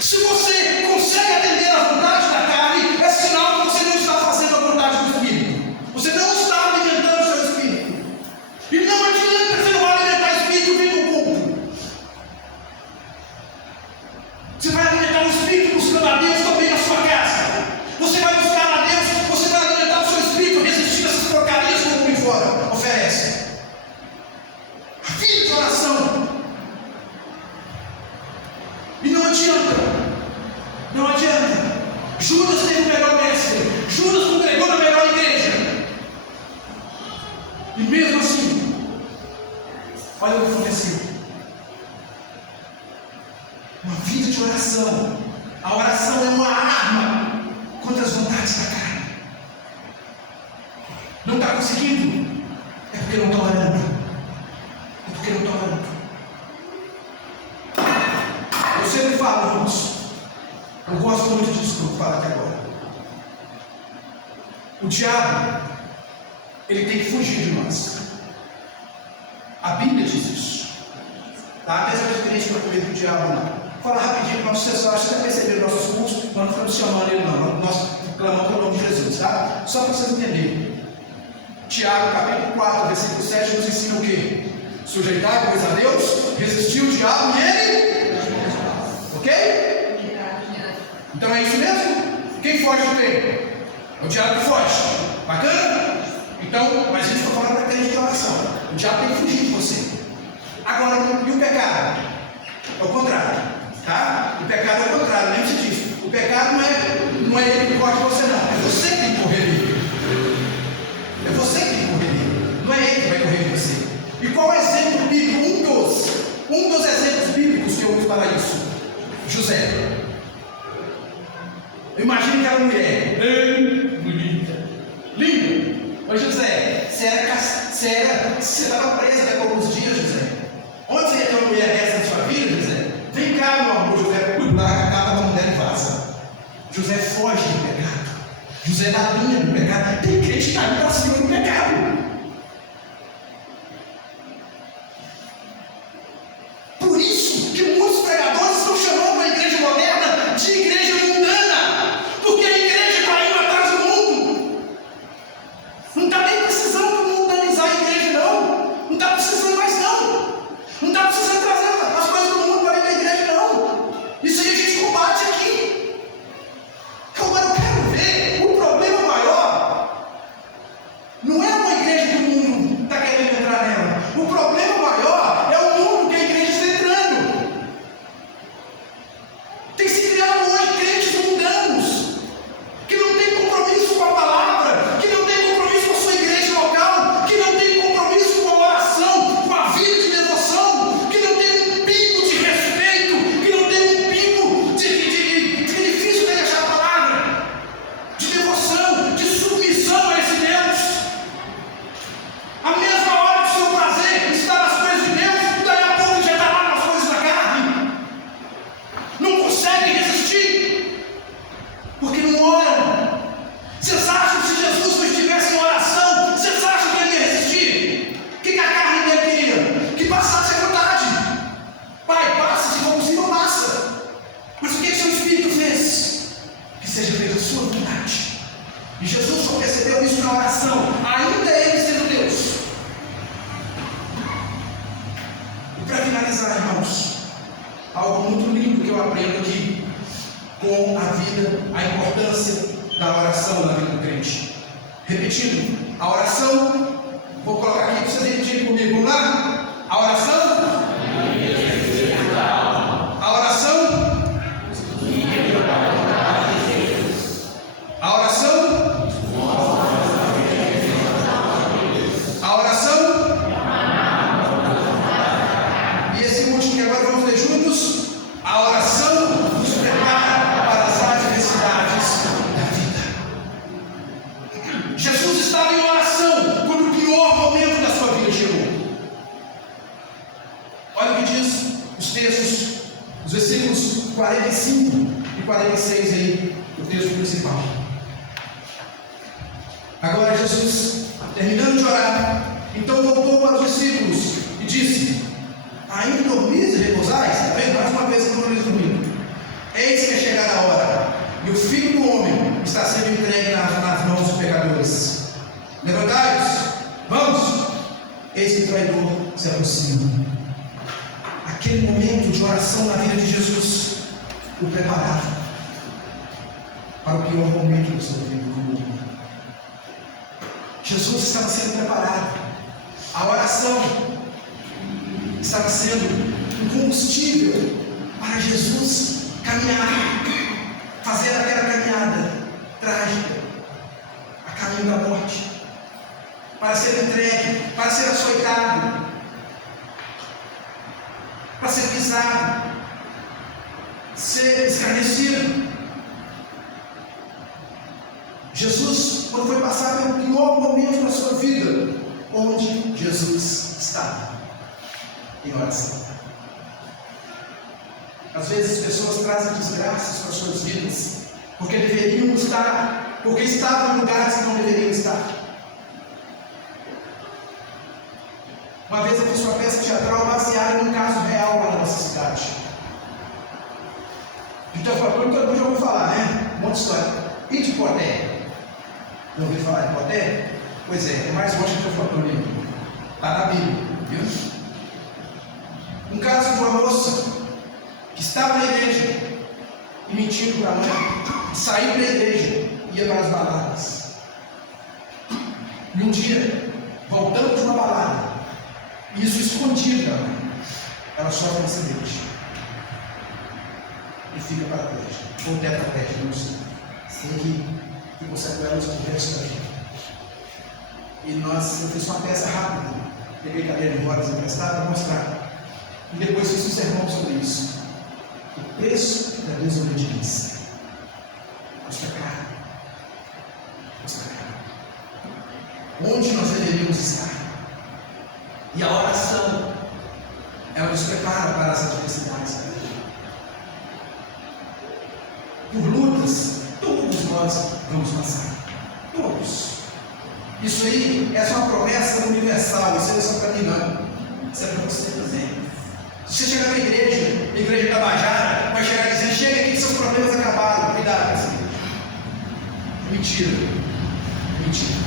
Se você consegue atender à vontade da carne, é sinal que você não está fazendo a vontade do Espírito. Você não está alimentando o seu Espírito. E não adianta, você não vai alimentar o Espírito vindo do culto. Você vai alimentar o Espírito buscando a Deus também na sua casa. Você vai buscar a Deus, você vai alimentar o seu Espírito resistindo a essas porcarias que o mundo fora oferece. A vida de oração. E não adianta. Judas teve o melhor mestre. Judas congregou na melhor igreja. E mesmo assim, olha o que aconteceu. Uma vida de oração. A oração é uma arma contra as vontades da carne. Não está conseguindo? É porque não está orando. É porque não está orando. Eu sempre falo, irmãos, eu gosto muito disso que eu vou falar aqui agora. O diabo, ele tem que fugir de nós. A Bíblia diz isso. Tá? Às vezes é diferente para comer do diabo, não. Vou falar rapidinho para vocês, vocês já perceberam nossos cursos, nós não estamos chamando ele não, nós clamamos pelo nome de Jesus, tá? Só para vocês entenderem. Tiago, capítulo 4, versículo 7, nos ensina o quê? Sujeitar, pois, a Deus, resistir o diabo e ele... Ok? Então é isso mesmo? Quem foge do quê? É o diabo que foge. Bacana? Então, mas a gente está falando da crente de oração. O diabo tem que fugir de você. Agora, e o pecado? É o contrário. Tá? O pecado é o contrário, lembre-se disso. O pecado não é ele que corre de você, não. É você que tem que correr dele. É você que tem que correr dele. Não é ele que vai correr de você. E qual é o exemplo bíblico? Um dos exemplos bíblicos que eu uso para isso. José. Imagine aquela mulher, bonita, linda. Ô José, você estava presa daqui a alguns dias, José. Onde você ia ter uma mulher dessa na sua vida, José? Vem cá, meu amor. José larga a capa da mulher e vaza. José foge do pecado. José dá linha do pecado. Tem crente que está indo para cima do pecado. Por isso que muitos pregadores estão chamando a igreja moderna de igreja mundana, porque a igreja está indo atrás do mundo. Não está nem precisando mundanizar a igreja, não. Não está precisando mais, não. Não está precisando trazer as coisas do mundo para ir para a igreja, não. Isso aí a gente combate aqui. Agora eu quero ver o problema maior. Não é uma igreja que o mundo está querendo entrar nela. O problema maior é o mundo que a igreja está entrando. Tem se criado hoje crentes mundanos, que não tem compromisso com a palavra, que não tem compromisso com a sua igreja local, que não tem compromisso com a oração, com a vida de devoção, que não tem um pingo de respeito, que não tem um pingo de difícil de deixar a palavra, de devoção, de submissão a esse Deus. A mesma hora que o seu prazer está nas coisas de Deus, daí a pouco já está lá nas coisas da carne. Não consegue resistir, porque não oram. Vocês acham que se Jesus não estivesse em oração, vocês acham que ele ia resistir? O que a carne dele queria? Que passasse a vontade. Pai, passa, se for possível, passa. Mas o que seu Espírito fez? Que seja feita a sua vontade. E Jesus só percebeu isso na oração, ainda ele sendo Deus. E para finalizar, irmãos, algo muito lindo que eu aprendo aqui com a vida, a importância da oração na vida do crente. Repetindo, a oração, vou colocar aqui para vocês repetirem comigo, vamos lá? A oração? A oração? A oração? A oração? E esse último que agora vamos ler juntos. A oração nos prepara para as adversidades da vida. Jesus estava em oração quando o pior momento da sua vida chegou. Olha o que diz os textos, os versículos 45 e 46 aí, o texto principal. Agora Jesus, terminando de orar, então voltou para os discípulos e disse: ainda dormis e repousais? Está vendo? Mais uma vez que não dormindo. Eis que é chegada a hora, e o Filho do Homem está sendo entregue nas mãos dos pecadores. Levantai-vos, vamos! Eis que o traidor se aproxima. Aquele momento de oração na vida de Jesus o preparava para o pior momento da sua vida como homem. Jesus estava sendo preparado. A oração estava sendo um combustível para Jesus caminhar, fazer aquela caminhada trágica, a caminho da morte, para ser entregue, para ser açoitado, para ser pisado, ser escarnecido. Jesus, quando foi passar pelo pior momento da sua vida, onde Jesus estava? Em oração. Às vezes as pessoas trazem desgraças para as suas vidas, porque deveriam estar, porque estavam em lugares que não deveriam estar. Uma vez eu fiz uma peça teatral baseada em um caso real lá na nossa cidade. Então eu falei, todo mundo já ouviu falar, né? Um monte de história. E de Poté? Já ouviu falar de Poté? Pois é mais longe que eu falei ali. Está na Bíblia, viu? Um caso de uma moça que estava na igreja e mentindo para a mãe, saiu da igreja e ia para as baladas. E um dia, voltando de uma balada, isso escondido da mãe, ela sofre um acidente e fica paraplégica, ou tetraplégica, não sei. Sei que ficou sequelas do resto da vida. E eu fiz uma peça rápida, peguei cadeira de rodas emprestada para mostrar. E depois fiz um sermão sobre isso. O preço da desobediência custa caro. Custa caro. Onde nós deveríamos estar? E a oração, ela nos prepara para as adversidades da vida. Por lutas, todos nós vamos passar. Todos. Isso aí é uma promessa universal. Isso não é só para mim, não. Isso é para você também. Se você chegar na igreja, a igreja Tabajara, vai chegar dizendo: chega aqui que seus problemas acabaram. Cuidado com essa igreja. É mentira. É mentira.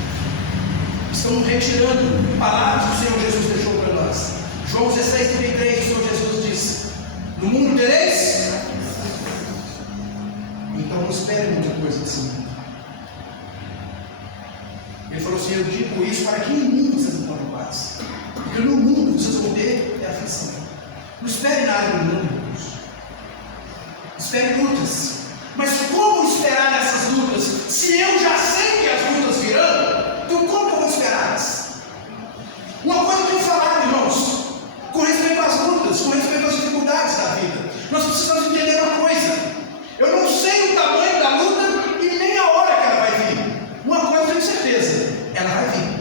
Estão retirando palavras que o Senhor Jesus deixou para nós. João 16:33, o Senhor Jesus disse: no mundo tereis. Então não espere muita coisa assim. Ele falou assim: eu digo isso para que em mim vocês encontrem paz. Porque no mundo vocês vão ter aflição. Não espere nada no mundo, irmãos. Espere lutas. Mas como esperar nessas lutas? Se eu já sei que as lutas virão, então como eu vou esperá-las? Uma coisa que eu falar, irmãos, com respeito às lutas, com respeito às dificuldades da vida, nós precisamos entender uma coisa: eu não sei o tamanho da luta e nem a hora que ela vai vir. Uma coisa eu tenho certeza: ela vai vir.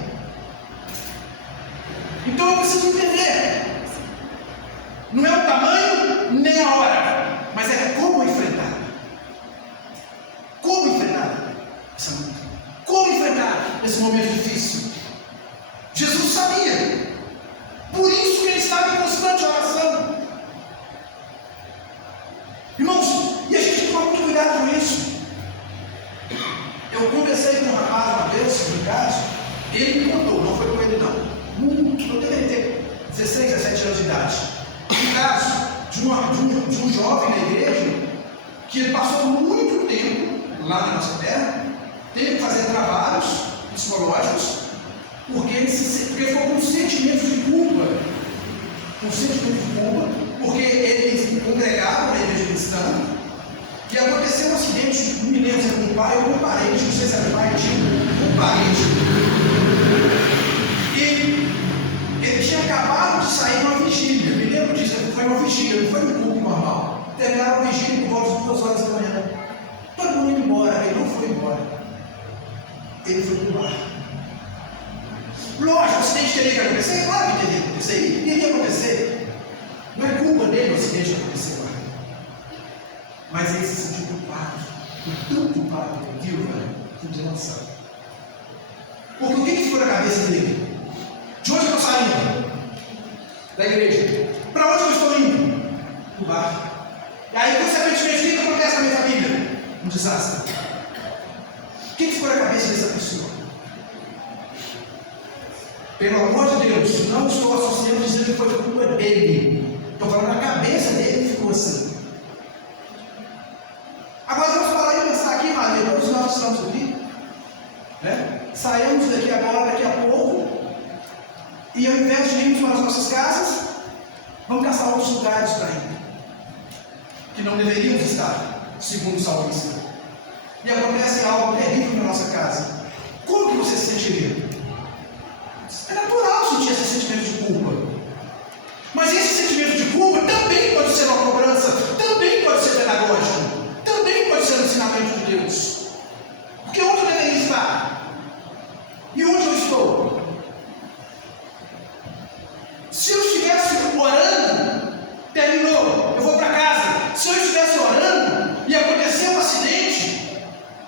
Então eu preciso entender. Não é o tamanho nem a hora, mas é como enfrentar. Como enfrentar essa luta? Como enfrentar esse momento difícil? Jesus sabia. Por isso que ele estava em constante oração. Irmãos, e a gente tem que tomar muito cuidado com isso. Eu conversei com um rapaz uma vez sobre o caso. Ele me contou, não foi com ele não. Eu deveria ter 16, 17 anos de idade. Um caso de um jovem na igreja que ele passou muito tempo lá na nossa terra, teve que fazer trabalhos psicológicos, porque ficou com um sentimento de culpa, porque ele congregava na igreja cristã, e aconteceu um acidente, não me lembro se era com um pai ou com um parente, não sei se era pai, um parente, e ele tinha acabado de sair de uma vigília. Me lembro disso, foi uma vigília, não foi um culto normal. Terminaram a vigília por volta de 2 horas da manhã. Todo mundo indo embora, ele não foi embora. Ele foi para o bar. Lógico, o acidente teria que acontecer, claro que teria que acontecer, iria acontecer. Não é culpa dele o acidente que aconteceu lá. Mas ele se sentiu culpado, tão culpado que ele viu, velho, não tinha noção. Porque o que ficou na cabeça dele? De onde eu estou saindo? Da igreja. Para onde eu estou indo? Do bar. E aí, consequentemente, o que acontece desastre. O que ficou na cabeça dessa pessoa? Pelo amor de Deus, não estou associando dizendo que foi culpa dele. Estou falando na cabeça dele que ficou assim. Agora vamos parar e pensar aqui, Maria, todos nós estamos aqui, né? Saímos daqui agora, daqui a pouco, e ao invés de irmos para as nossas casas, vamos caçar outros lugares para ir, que não deveríamos estar, segundo o salmista. E acontece algo terrível na nossa casa. Como que você se sentiria? É natural sentir esse sentimento de culpa. Mas esse sentimento de culpa também pode ser uma cobrança, também pode ser pedagógico, também pode ser um ensinamento de Deus. Porque onde eu deveria estar? E onde eu estou? Se eu estivesse orando, terminou, eu vou para casa. Se eu estivesse orando e aconteceu um acidente,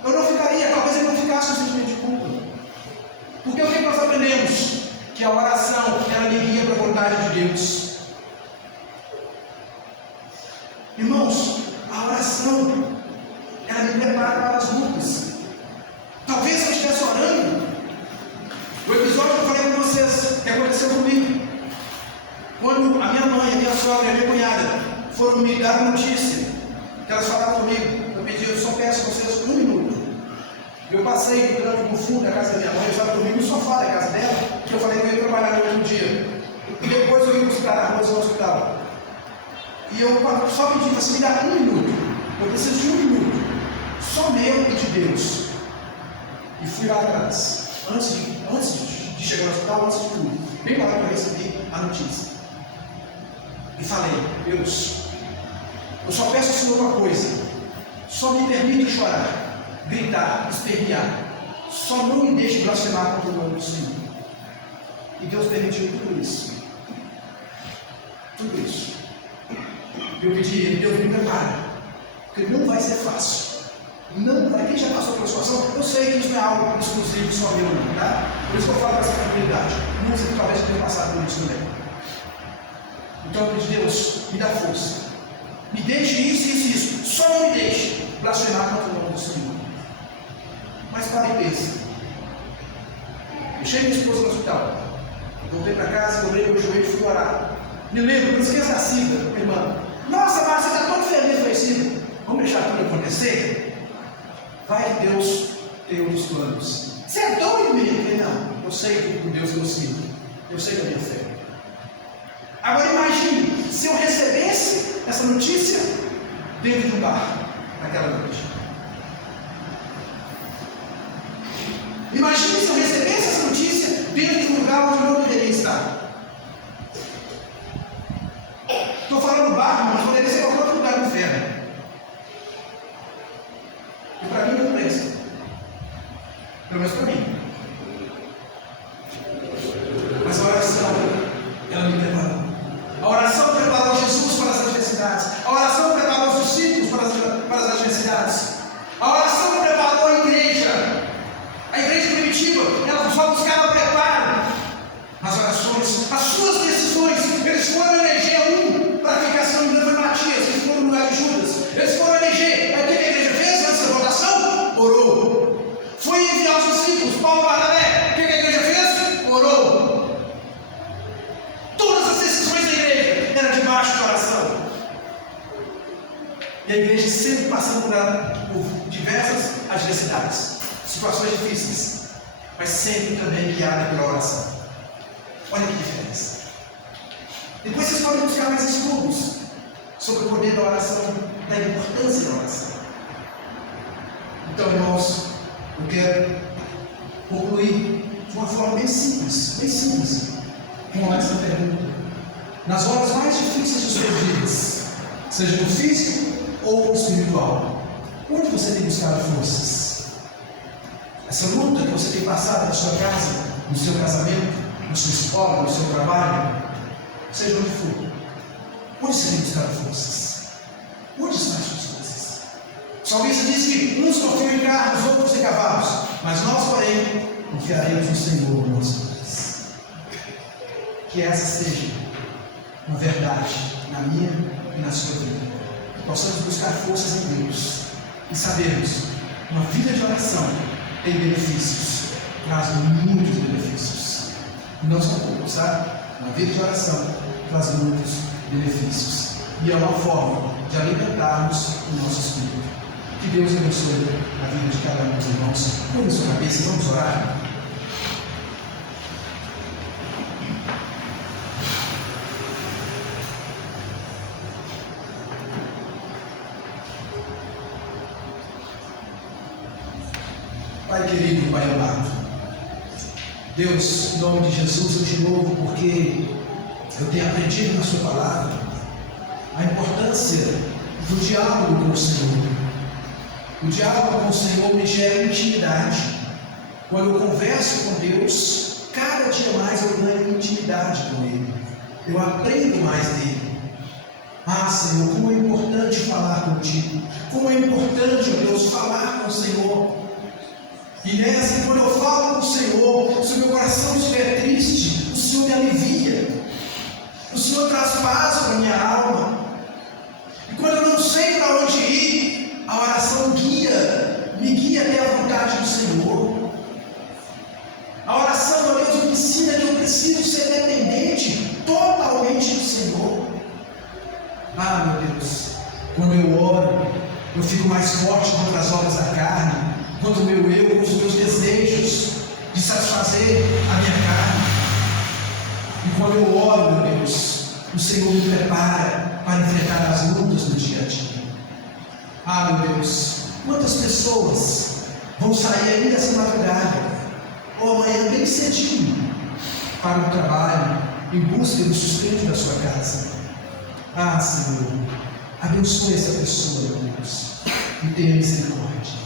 eu não ficaria, talvez eu não ficasse com sentimento de culpa. Porque o que nós aprendemos? Que a oração, ela me guia para a vontade de Deus. Irmãos, a oração, ela me prepara para as lutas. Talvez se eu estivesse orando, o episódio que eu falei com vocês, que aconteceu comigo, quando a minha mãe, a minha sogra e a minha cunhada foram me dar a notícia, que elas falaram comigo, eu pedi, eu só peço a vocês 1 minuto. Eu passei no fundo da casa da minha mãe, eu estava dormindo no sofá da casa dela, que eu falei que eu ia trabalhar no outro dia. E depois eu ia buscar a Rosa no hospital. E eu só pedi, você me dá 1 minuto. Eu preciso de 1 minuto. Só meu e de Deus. E fui lá atrás. Antes de chegar no hospital, antes de tudo. Bem na hora que eu recebi a notícia. E falei, Deus, eu só peço ao Senhor uma coisa. Só me permite chorar, gritar, espernear. Só não me deixe blasfemar contra o nome do Senhor. E Deus permitiu tudo isso. Tudo isso. Eu pedi, Deus me prepara. Porque não vai ser fácil. Não vai. Quem já passou pela situação, eu sei que isso não é algo exclusivo só meu, não, tá? Por isso que eu falo com essa tranquilidade. Não sei que talvez eu tenha passado por isso também. Então eu pedi, Deus, me dá força. Me deixe isso, isso, isso. Só não me deixe blasfemar contra o nome do Senhor. Mas para e pensa. Deixei minha esposa no hospital. Voltei para casa, dobrei meu joelho e fui orar. Me lembro, não esqueça a Cida, minha irmã. Nossa, Márcia, você está todo feliz, falei, Cida. Vamos deixar tudo acontecer? Vai que Deus tem outros planos. Você é doido, menino? Eu falei, não, eu sei que Deus que eu sinto. Eu sei da minha fé. Agora imagine, se eu recebesse essa notícia dentro de um bar, naquela noite. Imagine se eu recebesse essa notícia dentro de um lugar onde eu não deveria estar. Estou falando bar, mas poderia ser qualquer outro lugar do inferno. E para mim não presta. Pelo menos para mim. Mas a oração, ela me preparou. A oração preparou Jesus para as adversidades. A oração preparou os discípulos para as adversidades. A oração preparou a igreja. A igreja primitiva, ela só buscava preparo nas orações. As suas decisões, eles foram eleger para ficar sendo livre Matias, que ficou no lugar de Judas. Eles foram eleger. Aí o que a igreja fez antes da votação? Orou. Foi enviar os discípulos, Paulo e Barnabé. O que a igreja fez? Orou. Todas as decisões da igreja eram debaixo de oração. E a igreja sempre passando por diversas adversidades, situações difíceis, mas sempre também guiada pela oração. Olha que diferença. Depois vocês podem buscar mais estudos sobre o poder da oração, da importância da oração. Então, irmãos, eu quero concluir de uma forma bem simples, com essa pergunta. Nas horas mais difíceis de suas vidas, seja no físico ou no espiritual, onde você tem buscado forças? Essa luta que você tem passado na sua casa, no seu casamento, na sua escola, no seu trabalho, seja onde for, onde você tem buscado forças? Onde estão as suas forças? O salmista diz que uns confiam em carros, outros em cavalos, mas nós, porém, confiaremos no Senhor nossas vidas. Que essa seja uma verdade na minha e na sua vida. Que possamos buscar forças em Deus E sabemos, uma vida de oração tem benefícios, traz muitos benefícios. E não são poucos, sabe? Uma vida de oração traz muitos benefícios. E é uma forma de alimentarmos o nosso espírito. Que Deus abençoe a vida de cada um dos irmãos. Põe a sua cabeça e vamos orar. Pai querido, Pai amado, Deus, em nome de Jesus, eu te louvo porque eu tenho aprendido na sua palavra a importância do diálogo com o Senhor. O diálogo com o Senhor me gera intimidade. Quando eu converso com Deus, cada dia mais eu ganho intimidade com Ele. Eu aprendo mais dele. Ah, Senhor, como é importante falar contigo. Como é importante, ó Deus, falar com o Senhor. E nessa, quando eu falo com o Senhor, se o meu coração estiver triste, o Senhor me alivia. O Senhor traz paz para a minha alma. E quando eu não sei para onde ir, a oração me guia até a vontade do Senhor. A oração, ó Deus, me ensina que eu preciso ser dependente totalmente do Senhor. Ah, meu Deus, quando eu oro, eu fico mais forte contra as obras da carne, contra o meu eu, com os meus desejos de satisfazer a minha carne. E quando eu oro, meu Deus, o Senhor me prepara para enfrentar as lutas do dia a dia. Ah, meu Deus, quantas pessoas vão sair ainda essa madrugada, ou amanhã bem cedinho, para o trabalho, em busca do sustento da sua casa. Ah, Senhor, abençoe essa pessoa, meu Deus, e tenha misericórdia.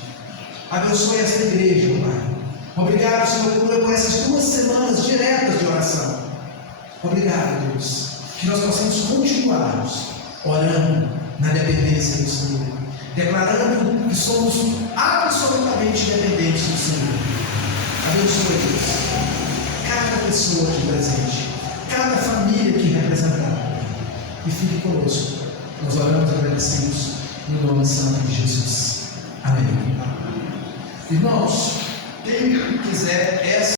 Abençoe essa igreja, Pai. Obrigado, Senhor, por essas 2 semanas diretas de oração. Obrigado, Deus, que nós possamos continuarmos orando na dependência do Senhor, declarando que somos absolutamente dependentes do Senhor. Abençoe, Deus, cada pessoa aqui presente, cada família aqui representada, e fique conosco. Nós oramos e agradecemos no nome santo de Jesus. Amém. Irmãos, quem quiser essa